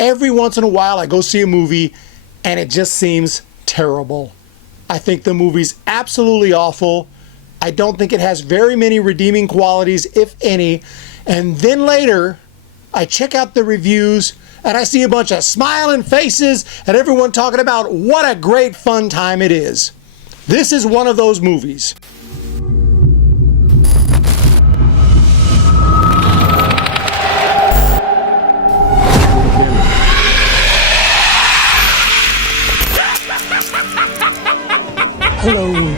every once in a while I go see a movie and it just seems terrible. I think the movie's absolutely awful. I don't think it has very many redeeming qualities, if any. And then later, I check out the reviews and I see a bunch of smiling faces and everyone talking about what a great fun time it is. This is one of those movies. Hello.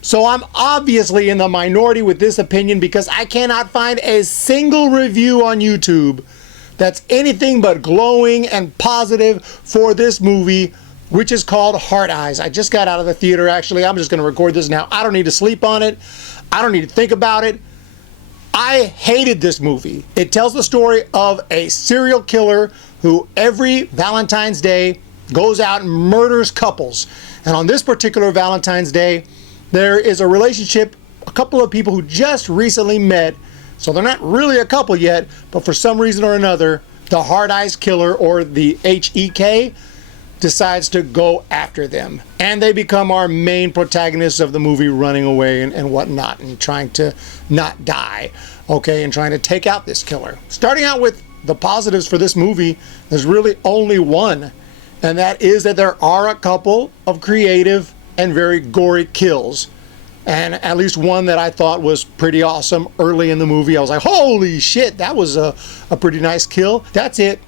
So I'm obviously in the minority with this opinion because I cannot find a single review on YouTube that's anything but glowing and positive for this movie, which is called Hard Eyes. I just got out of the theater, actually. I'm just going to record this now. I don't need to sleep on it. I don't need to think about it. I hated this movie. It tells the story of a serial killer who every Valentine's Day goes out and murders couples. And on this particular Valentine's Day, there is a relationship, a couple of people who just recently met, so they're not really a couple yet, but for some reason or another, the Hard Eyes Killer, or the HEK, decides to go after them. And they become our main protagonists of the movie, running away and whatnot, and trying to not die, okay, and trying to take out this killer. Starting out with the positives for this movie, there's really only one, and that is that there are a couple of creative and very gory kills. And at least one that I thought was pretty awesome early in the movie. I was like, holy shit, that was a pretty nice kill. That's it.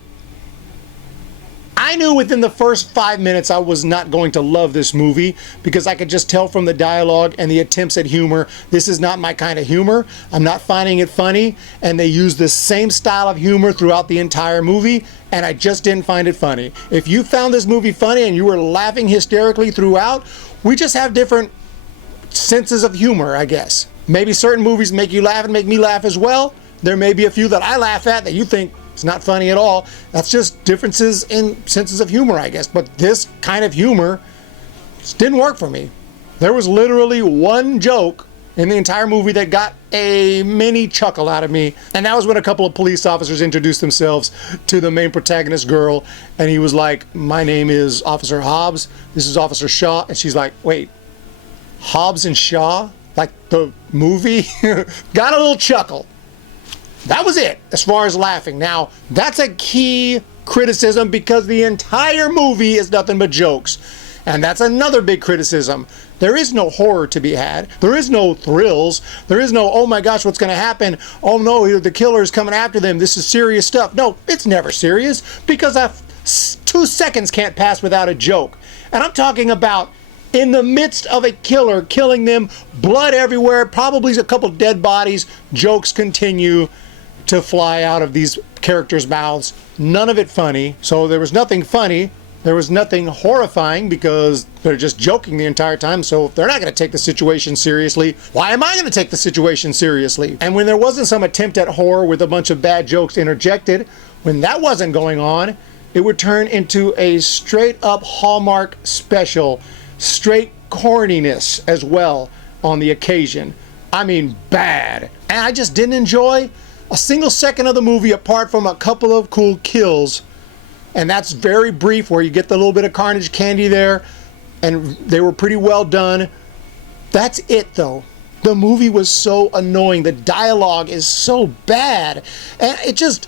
I knew within the first 5 minutes I was not going to love this movie because I could just tell from the dialogue and the attempts at humor, this is not my kind of humor. I'm not finding it funny, and they use the same style of humor throughout the entire movie, and I just didn't find it funny. If you found this movie funny and you were laughing hysterically throughout, we just have different senses of humor, I guess. Maybe certain movies make you laugh and make me laugh as well. There may be a few that I laugh at that you think it's not funny at all. That's just differences in senses of humor, I guess. But this kind of humor just didn't work for me. There was literally one joke in the entire movie that got a mini chuckle out of me, and that was when a couple of police officers introduced themselves to the main protagonist girl, and he was like, my name is Officer Hobbs, this is Officer Shaw, and she's like, wait, Hobbs and Shaw? Like the movie? Got a little chuckle. That was it as far as laughing. Now, that's a key criticism because the entire movie is nothing but jokes. And that's another big criticism. There is no horror to be had. There is no thrills. There is no, oh my gosh, what's going to happen? Oh no, the killer is coming after them. This is serious stuff. No, it's never serious because 2 seconds can't pass without a joke. And I'm talking about in the midst of a killer killing them, blood everywhere, probably a couple dead bodies, jokes continue to fly out of these characters' mouths. None of it funny. So there was nothing funny. There was nothing horrifying because they're just joking the entire time. So if they're not going to take the situation seriously, why am I going to take the situation seriously? And when there wasn't some attempt at horror with a bunch of bad jokes interjected, when that wasn't going on, it would turn into a straight up Hallmark special. Straight corniness as well on the occasion. I mean, bad. And I just didn't enjoy a single second of the movie apart from a couple of cool kills. And that's very brief, where you get the little bit of carnage candy there, and they were pretty well done. That's it though. The movie was so annoying. The dialogue is so bad. And it just,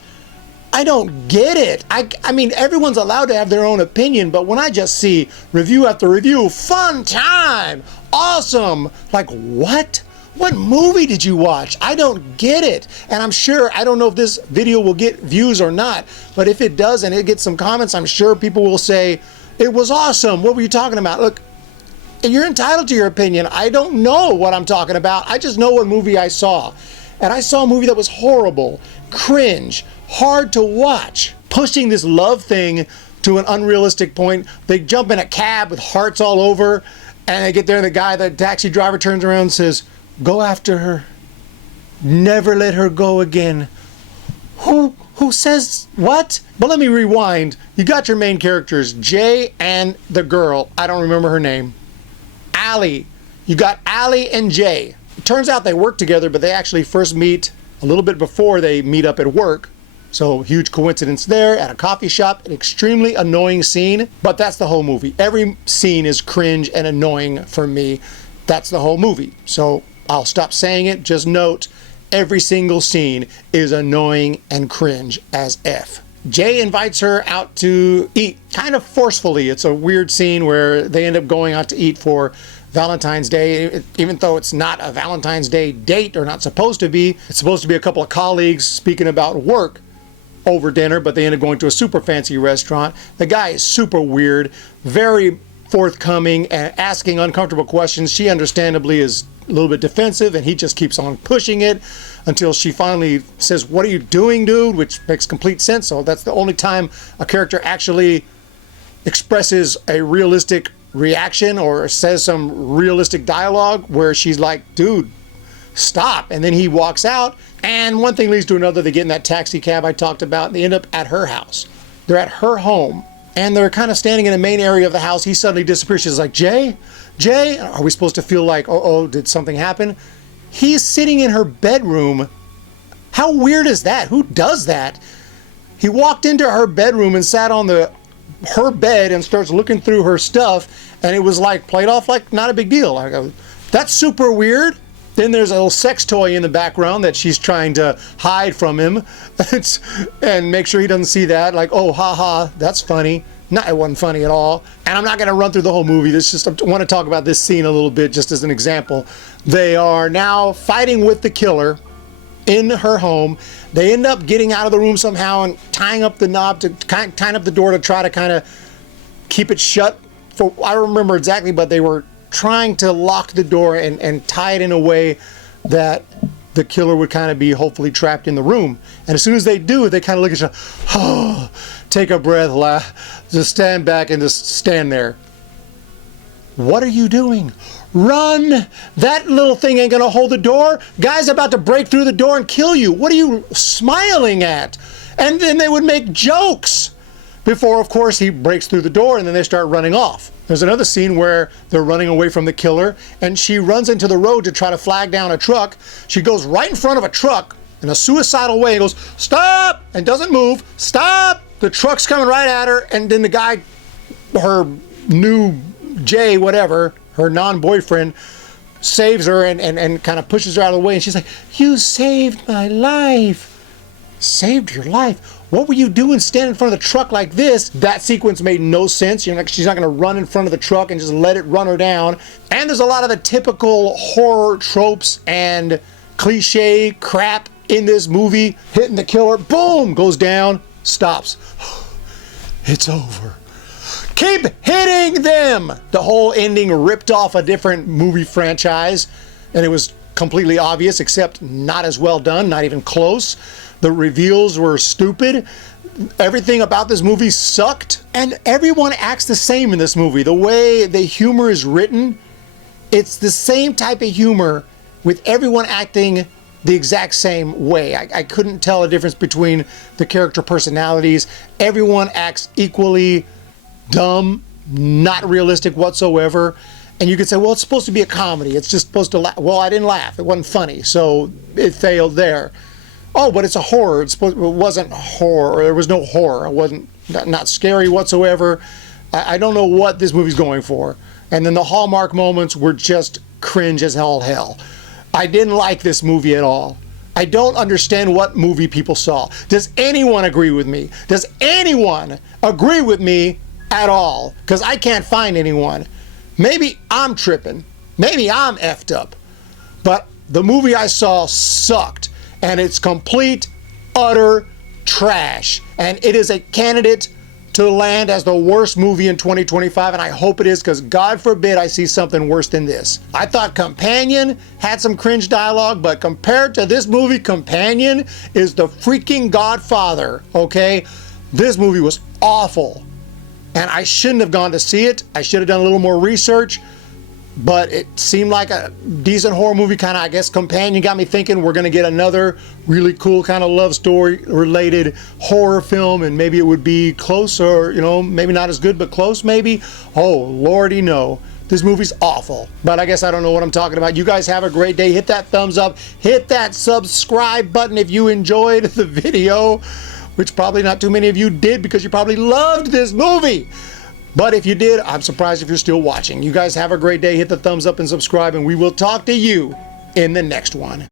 I don't get it. I mean, everyone's allowed to have their own opinion, but when I just see review after review, fun time, awesome, like what? What movie did you watch? I don't get it. And I'm sure, I don't know if this video will get views or not, but if it does and it gets some comments, I'm sure people will say, it was awesome. What were you talking about? Look, you're entitled to your opinion. I don't know what I'm talking about. I just know what movie I saw. And I saw a movie that was horrible, cringe, hard to watch, pushing this love thing to an unrealistic point. They jump in a cab with hearts all over, and they get there and the taxi driver turns around and says, go after her. Never let her go again. Who says what? But let me rewind. You got your main characters, Jay and the girl. I don't remember her name. Allie. You got Allie and Jay. It turns out they work together, but they actually first meet a little bit before they meet up at work. So huge coincidence there at a coffee shop, an extremely annoying scene, but that's the whole movie. Every scene is cringe and annoying for me. That's the whole movie. So I'll stop saying it. Just note, every single scene is annoying and cringe as F. Jay invites her out to eat, kind of forcefully. It's a weird scene where they end up going out to eat for Valentine's Day, even though it's not a Valentine's Day date, or not supposed to be. It's supposed to be a couple of colleagues speaking about work over dinner, but they end up going to a super fancy restaurant. The guy is super weird, very forthcoming and asking uncomfortable questions. She understandably is a little bit defensive, and he just keeps on pushing it until she finally says, "What are you doing, dude?" Which makes complete sense. So that's the only time a character actually expresses a realistic reaction or says some realistic dialogue where she's like, "Dude, stop." And then he walks out, and one thing leads to another. They get in that taxi cab I talked about, and they end up at her house. They're at her home, and they're kind of standing in the main area of the house. He suddenly disappears. She's like, "Jay? Jay?" Are we supposed to feel like, oh, did something happen? He's sitting in her bedroom. How weird is that? Who does that? He walked into her bedroom and sat on her bed and starts looking through her stuff, and it was like played off like not a big deal. I go, that's super weird. Then there's a little sex toy in the background that she's trying to hide from him and make sure he doesn't see that. Like, oh, haha, that's funny. No, it wasn't funny at all. And I'm not going to run through the whole movie. This just, I want to talk about this scene a little bit just as an example. They are now fighting with the killer in her home. They end up getting out of the room somehow and tying up the knob, tying up the door to try to kind of keep it shut. I don't remember exactly, but they were trying to lock the door and tie it in a way that the killer would kind of be hopefully trapped in the room. And as soon as they do, they kind of look at you, oh, take a breath, just stand back and just stand there. What are you doing? Run! That little thing ain't gonna hold the door. Guy's about to break through the door and kill you. What are you smiling at? And then they would make jokes before, of course, he breaks through the door, and then they start running off. There's another scene where they're running away from the killer, and she runs into the road to try to flag down a truck. She goes right in front of a truck in a suicidal way and goes, "Stop!" and doesn't move. "Stop!" The truck's coming right at her, and then the guy, her new Jay, whatever, her non-boyfriend, saves her and kind of pushes her out of the way, and she's like, "You saved my life." Saved your life? What were you doing standing in front of the truck like this? That sequence made no sense. She's not going to run in front of the truck and just let it run her down. And there's a lot of the typical horror tropes and cliche crap in this movie. Hitting the killer, boom, goes down, stops. It's over. Keep hitting them! The whole ending ripped off a different movie franchise, and it was completely obvious, except not as well done, not even close. The reveals were stupid. Everything about this movie sucked, and everyone acts the same in this movie. The way the humor is written, it's the same type of humor with everyone acting the exact same way. I couldn't tell a difference between the character personalities. Everyone acts equally dumb, not realistic whatsoever. And you could say, well, it's supposed to be a comedy. It's just supposed to laugh. Well, I didn't laugh. It wasn't funny, so it failed there. Oh, but it's a horror. It wasn't horror. There was no horror. It wasn't not scary whatsoever. I don't know what this movie's going for. And then the Hallmark moments were just cringe as all hell. I didn't like this movie at all. I don't understand what movie people saw. Does anyone agree with me? Does anyone agree with me at all? Because I can't find anyone. Maybe I'm tripping. Maybe I'm effed up. But the movie I saw sucked. And it's complete, utter trash. And it is a candidate to land as the worst movie in 2025. And I hope it is, because God forbid I see something worse than this. I thought Companion had some cringe dialogue, but compared to this movie, Companion is the freaking Godfather, okay? This movie was awful. And I shouldn't have gone to see it. I should have done a little more research. But it seemed like a decent horror movie, kind of, I guess. Companion got me thinking we're going to get another really cool kind of love story related horror film, and maybe it would be close, or, you know, maybe not as good, but close maybe. Oh, lordy no. This movie's awful. But I guess I don't know what I'm talking about. You guys have a great day. Hit that thumbs up. Hit that subscribe button if you enjoyed the video. which probably not too many of you did because you probably loved this movie. But if you did, I'm surprised if you're still watching. You guys have a great day. Hit the thumbs up and subscribe, and we will talk to you in the next one.